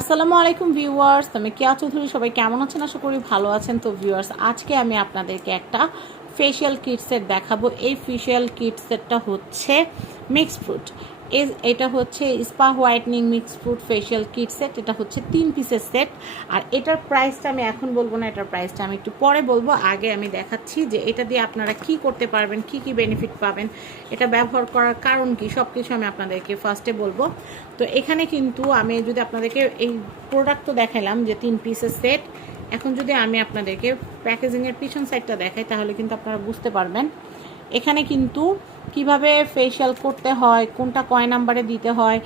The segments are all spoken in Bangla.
আসসালামু আলাইকুম ভিউয়ার্স, আমি কেয়া চৌধুরী, সবাই কেমন আছেন? আশা করি ভালো আছেন। তো ভিউয়ার্স, আজকে আমি আপনাদেরকে একটা ফেশিয়াল কিট সেট দেখাবো। এই ফেশিয়াল কিট সেটটা হচ্ছে মিক্সড ফ্রুট এটা হচ্ছে spa whitening mix fruit facial kit set, এটা হচ্ছে তিন পিসের সেট। আর এটার প্রাইসটা আমি এখন বলব না, এটার প্রাইসটা আমি একটু পরে বলব। আগে আমি দেখাচ্ছি যে এটা দিয়ে আপনারা কি করতে পারবেন, কি কি বেনিফিট পাবেন, এটা ব্যবহার করার কারণ কি সব কিছু আমি আপনাদেরকে ফার্স্টে বলব। তো এখানে কিন্তু আমি যদি আপনাদেরকে এই প্রোডাক্ট তো দেখালাম যে তিন পিসের সেট, এখন যদি আমি আপনাদেরকে প্যাকেজিংয়ের পিছন সাইডটা দেখাই, তাহলে কিন্তু আপনারা বুঝতে পারবেন এখানে কিন্তু কীভাবে ফেশিয়াল করতে হয়, কোনটা কয় নাম্বারে দিতে হয়,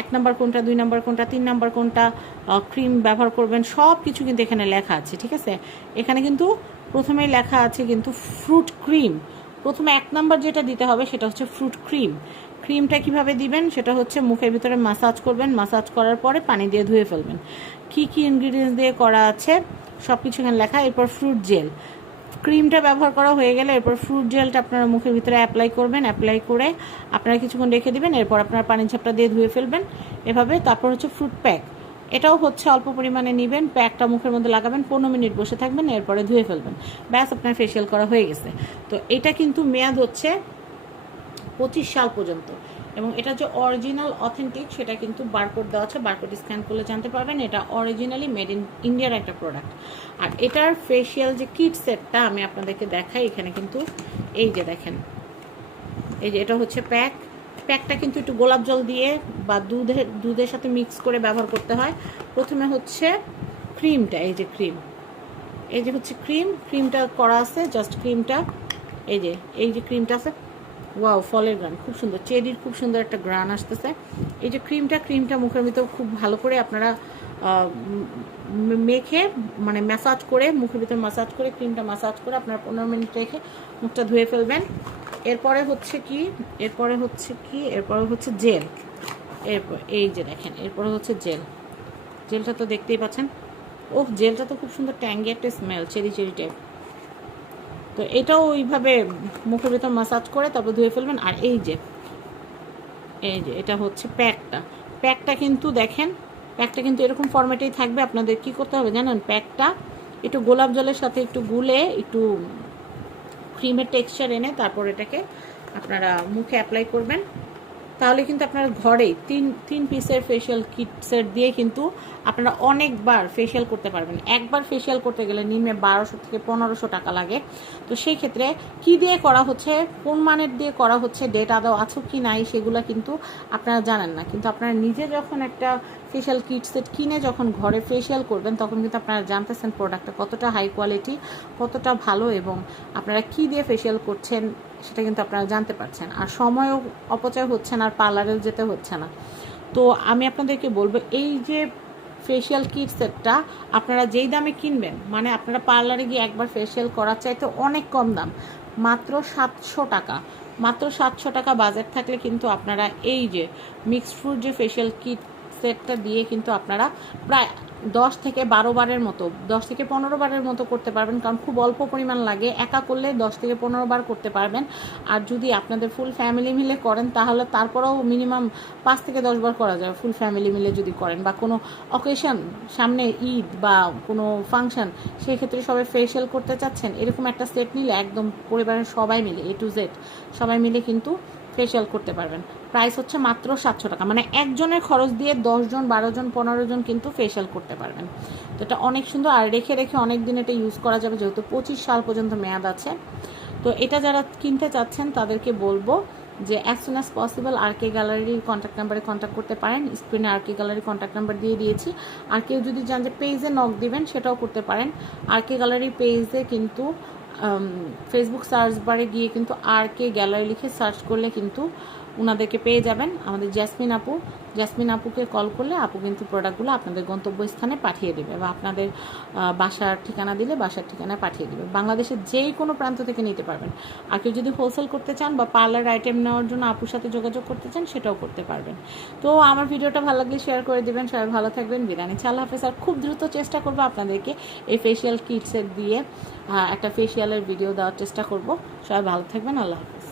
এক নাম্বার কোনটা, দুই নাম্বার কোনটা, তিন নাম্বার কোনটা ক্রিম ব্যবহার করবেন সব কিছু কিন্তু এখানে লেখা আছে, ঠিক আছে? এখানে কিন্তু প্রথমেই লেখা আছে কিন্তু ফ্রুট ক্রিম প্রথমে এক নাম্বার যেটা দিতে হবে সেটা হচ্ছে ফ্রুট ক্রিম ক্রিমটা কীভাবে দিবেন? সেটা হচ্ছে মুখের ভিতরে মাসাজ করবেন মাসাজ করার পরে পানি দিয়ে ধুয়ে ফেলবেন। কি কি ইনগ্রিডিয়েন্টস দিয়ে করা আছে? সব কিছু এখানে লেখা, এরপর ফ্রুট জেল ক্রিমটা ব্যবহার করা হয়ে গেলে এরপর ফ্রুট জেলটা আপনারা মুখের ভিতরে অ্যাপ্লাই করবেন অ্যাপ্লাই করে আপনারা কিছুক্ষণ রেখে দিবেন, এরপর আপনারা পানি ঝাপটা দিয়ে ধুয়ে ফেলবেন। এভাবে তারপর হচ্ছে ফ্রুট প্যাক এটাও হচ্ছে অল্প পরিমাণে নেবেন প্যাকটা মুখের মধ্যে লাগাবেন, পনেরো মিনিট বসে থাকবেন, এরপরে ধুয়ে ফেলবেন। ব্যাস, আপনার ফেসিয়াল করা হয়ে গেছে। তো এটা কিন্তু মেয়াদ হচ্ছে পঁচিশ সাল পর্যন্ত। এবং এটা যে অরিজিনাল অথেন্টিক সেটা কিন্তু বারকোড দেওয়া আছে। বারকোড স্ক্যান করলে জানতে পারবেন এটা অরিজিনালি মেড ইন ইন্ডিয়ার একটা প্রোডাক্ট আর এটার ফেশিয়াল যে কিট সেটটা আমি আপনাদেরকে দেখাই, এখানে কিন্তু এই যে দেখেন, এই যে এটা হচ্ছে প্যাক প্যাকটা কিন্তু একটু গোলাপ জল দিয়ে বা দুধের দুধের সাথে মিক্স করে ব্যবহার করতে হয়। প্রথমে হচ্ছে ক্রিমটা এই যে ক্রিম এই যে হচ্ছে ক্রিম ক্রিমটা করা আছে জাস্ট ক্রিমটা এই যে এই যে ক্রিমটা আছে ওয়াও, ফলের গ্রান খুব সুন্দর, চেরির খুব সুন্দর একটা গ্রান আসতেছে। এই যে ক্রিমটা ক্রিমটা মুখের ভিতর খুব ভালো করে আপনারা মেখে মানে ম্যাসাজ করে, মুখের ভিতর ম্যাসাজ করে ক্রিমটা ম্যাসাজ করে আপনারা পনেরো মিনিট রেখে মুখটা ধুয়ে ফেলবেন। এরপরে হচ্ছে কি, এরপরে হচ্ছে কি, এরপরে হচ্ছে জেল এরপর, এই যে দেখেন, এরপরে হচ্ছে জেল জেলটা তো দেখতেই পাচ্ছেন। ওহ জেলটা তো খুব সুন্দর ট্যাঙ্গি একটা স্মেল চেরি চেরি টাইপ তো এটাও ওইভাবে মুখের ভেতর মাসাজ করে তারপর ধুয়ে ফেলবেন। আর এই যে এই যে, এটা হচ্ছে প্যাকটা। প্যাকটা কিন্তু দেখেন, প্যাকটা কিন্তু এরকম ফর্মেটেই থাকবে। আপনাদের কি করতে হবে জানেন? প্যাকটা একটু গোলাপ জলের সাথে একটু গুলে একটু ক্রিমের টেক্সচার এনে তারপর এটাকে আপনারা মুখে অ্যাপ্লাই করবেন। তাহলে কিন্তু আপনার ঘরে তিন তিন পিসের ফেশিয়াল কিট সেট দিয়ে কিন্তু আপনারা অনেকবার ফেশিয়াল করতে পারবেন। একবার ফেশিয়াল করতে গেলে নিম্নে বারোশো থেকে পনেরোশো টাকা লাগে। তো সেই ক্ষেত্রে কি দিয়ে করা হচ্ছে, কোন মানের দিয়ে করা হচ্ছে ডেট আদৌ আছো কি নাই, সেগুলো কিন্তু আপনারা জানেন না। কিন্তু আপনারা নিজে যখন একটা ফেশিয়াল কিট সেট কিনে যখন ঘরে ফেশিয়াল করবেন, তখন কিন্তু আপনারা জানতেছেন প্রোডাক্টটা কতটা হাই কোয়ালিটি কতটা ভালো এবং আপনারা কি দিয়ে ফেশিয়াল করছেন সেটা কিন্তু আপনারা জানতে পারছেন। আর সময়ও অপচয় হচ্ছে না, আর পার্লারেও যেতে হচ্ছে না। তো আমি আপনাদেরকে বলব, এই যে ফেশিয়াল কিট সেটটা আপনারা যেই দামে কিনবেন মানে আপনারা পার্লারে গিয়ে একবার ফেশিয়াল করার চাইতে অনেক কম দাম, মাত্র সাতশো টাকা। মাত্র সাতশো টাকা বাজেট থাকলে কিন্তু আপনারা এই যে মিক্সড ফ্রুট যে ফেশিয়াল কিট সেটটা দিয়ে কিন্তু আপনারা প্রায় দশ থেকে বারো বারের মতো, দশ থেকে পনেরো বারের মতো করতে পারবেন, কারণ খুব অল্প পরিমাণ লাগে। একা করলে দশ থেকে পনেরো বার করতে পারবেন। আর যদি আপনাদের ফুল ফ্যামিলি মিলে করেন, তাহলে তারপরেও মিনিমাম পাঁচ থেকে দশ বার করা যায় ফুল ফ্যামিলি মিলে যদি করেন। বা কোনো অকেশন সামনে ঈদ বা কোনো ফাংশন সেই ক্ষেত্রে সবাই ফেশিয়াল করতে চাচ্ছেন, এরকম একটা সেট নিলে একদম পরিবারের সবাই মিলে এ টু জেড সবাই মিলে কিন্তু ফেশিয়াল করতে পারবেন। প্রাইস হচ্ছে মাত্র সাতশো টাকা। মানে একজনের খরচ দিয়ে দশজন বারো জন পনেরো জন কিন্তু ফেশিয়াল করতে পারবেন। তো এটা অনেক সুন্দর। আর রেখে রেখে অনেক দিন এটা ইউজ করা যাবে, যেহেতু পঁচিশ সাল পর্যন্ত মেয়াদ আছে। তো এটা যারা কিনতে চাচ্ছেন, তাদেরকে বলব যে অ্যাজ সুন অ্যাজ পসিবল আর কে গ্যালারির কন্ট্যাক্ট নাম্বারে কন্ট্যাক্ট করতে পারেন। স্ক্রিনে আর কে গ্যালারির কন্ট্যাক্ট নাম্বার দিয়ে দিয়েছি। আর কেউ যদি চান যে পেজে নক দিবেন, সেটাও করতে পারেন। আর কে গ্যালারি পেজে কিন্তু ফেসবুক সার্চ বারে গিয়ে কিন্তু আর কে গ্যালারি লিখে সার্চ করলে কিন্তু ওনাদেরকে পেয়ে যাবেন। আমাদের জ্যাসমিন আপু জ্যাসমিন আপুকে কল করলে আপু কিন্তু প্রোডাক্টগুলো আপনাদের গন্তব্যস্থানে পাঠিয়ে দেবে বা আপনাদের বাসার ঠিকানা দিলে বাসার ঠিকানায় পাঠিয়ে দেবে। বাংলাদেশের যেই কোনো প্রান্ত থেকে নিতে পারবেন। আর কেউ যদি হোলসেল করতে চান বা পার্লার আইটেম নেওয়ার জন্য আপুর সাথে যোগাযোগ করতে চান, সেটাও করতে পারবেন। তো আমার ভিডিওটা ভালো লাগলে শেয়ার করে দেবেন। সবাই ভালো থাকবেন। বিরিয়ানি চাল হাফেজ। আর খুব দ্রুত চেষ্টা করব আপনাদেরকে এই ফেসিয়াল কিটসের দিয়ে একটা ফেসিয়ালের ভিডিও দেওয়ার চেষ্টা করব। সবাই ভালো থাকবেন। আল্লাহ হাফেজ।